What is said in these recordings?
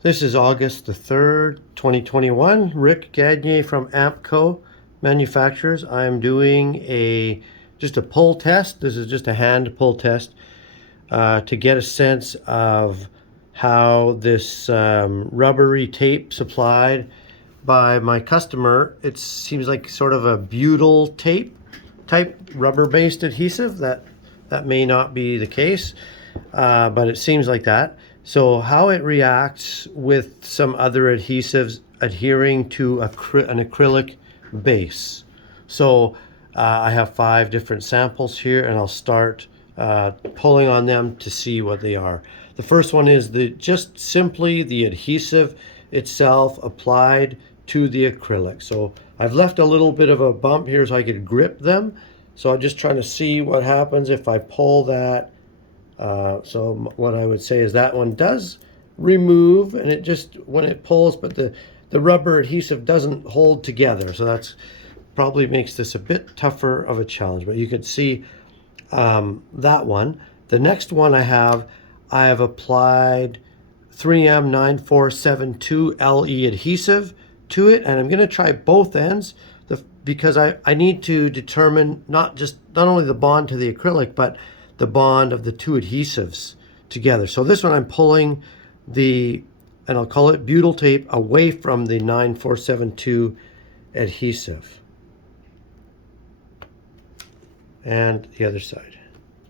This is August the 3rd, 2021. Rick Gagnier from Ampco Manufacturers. I am doing just a pull test. This is just a hand pull test to get a sense of how this rubbery tape supplied by my customer. It seems like sort of a butyl tape type rubber-based adhesive. That may not be the case, but it seems like that. So how it reacts with some other adhesives adhering to an acrylic base. So I have 5 different samples here, and I'll start pulling on them to see what they are. The first one is just simply the adhesive itself applied to the acrylic. So I've left a little bit of a bump here so I could grip them. So I'm just trying to see what happens if I pull that. So what I would say is that one does remove, and it just, when it pulls, but the rubber adhesive doesn't hold together. So that's probably makes this a bit tougher of a challenge, but you could see that one. The next one I have applied 3M 9472 LE adhesive to it, and I'm going to try both ends because I need to determine not only the bond to the acrylic, but the bond of the two adhesives together. So this one I'm pulling and I'll call it butyl tape, away from the 9472 adhesive. And the other side.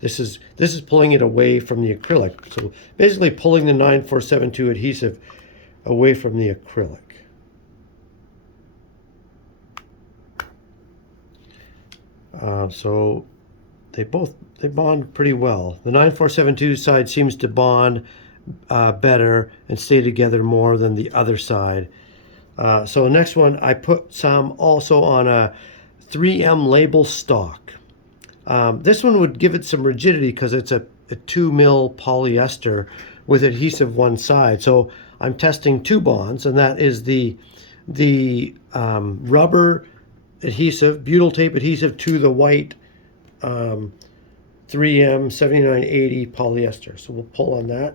This is pulling it away from the acrylic. So basically pulling the 9472 adhesive away from the acrylic. So they bond pretty well. The 9472 side seems to bond better and stay together more than the other side. So the next one, I put some also on a 3M label stock. This one would give it some rigidity because it's a 2 mil polyester with adhesive one side. So I'm testing 2 bonds, and that is the rubber adhesive, butyl tape adhesive, to the white 3M 7980 polyester. So we'll pull on that.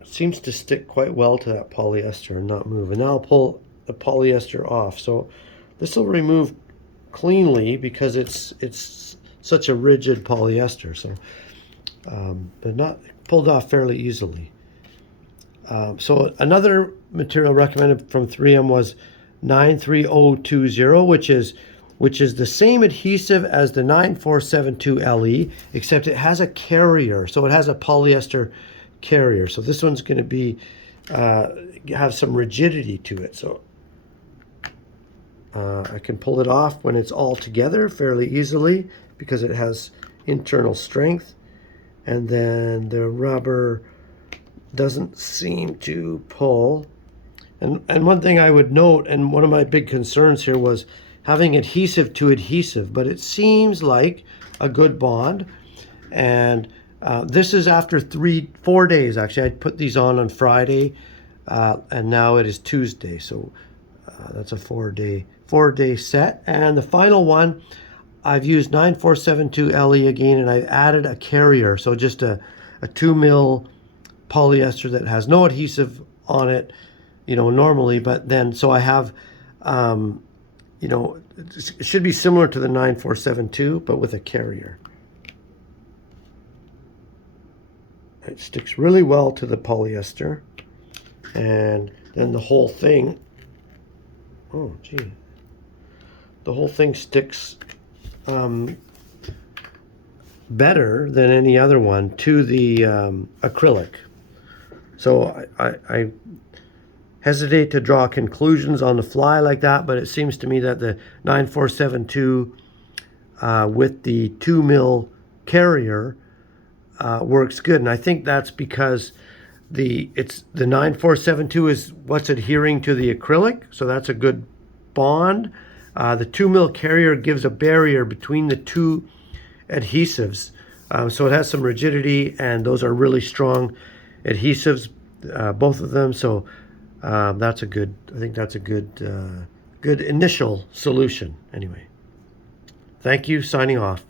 It seems to stick quite well to that polyester and not move. And now I'll pull the polyester off. So this will remove cleanly because it's such a rigid polyester. So but not pulled off fairly easily. So another material recommended from 3M was 93020, which is the same adhesive as the 9472 LE, except it has a carrier. So it has a polyester carrier. So this one's going to be have some rigidity to it. So I can pull it off when it's all together fairly easily because it has internal strength. And then the rubber doesn't seem to pull. And one thing I would note, and one of my big concerns here, was having adhesive to adhesive, but it seems like a good bond. And this is after 4 days. Actually, I put these on Friday, and now it is Tuesday. So that's a 4-day set. And the final one, I've used 9472 LE again, and I've added a carrier. So just a 2 mil polyester that has no adhesive on it, normally, but then, so I have, it should be similar to the 9472, but with a carrier. It sticks really well to the polyester, and then the whole thing, the whole thing sticks better than any other one to the acrylic. So I hesitate to draw conclusions on the fly like that, but it seems to me that the 9472 with the 2 mil carrier works good. And I think that's because the 9472 is what's adhering to the acrylic, so that's a good bond. The 2 mil carrier gives a barrier between the two adhesives, so it has some rigidity, and those are really strong adhesives, both of them. So I think that's a good initial solution. Anyway, thank you. Signing off.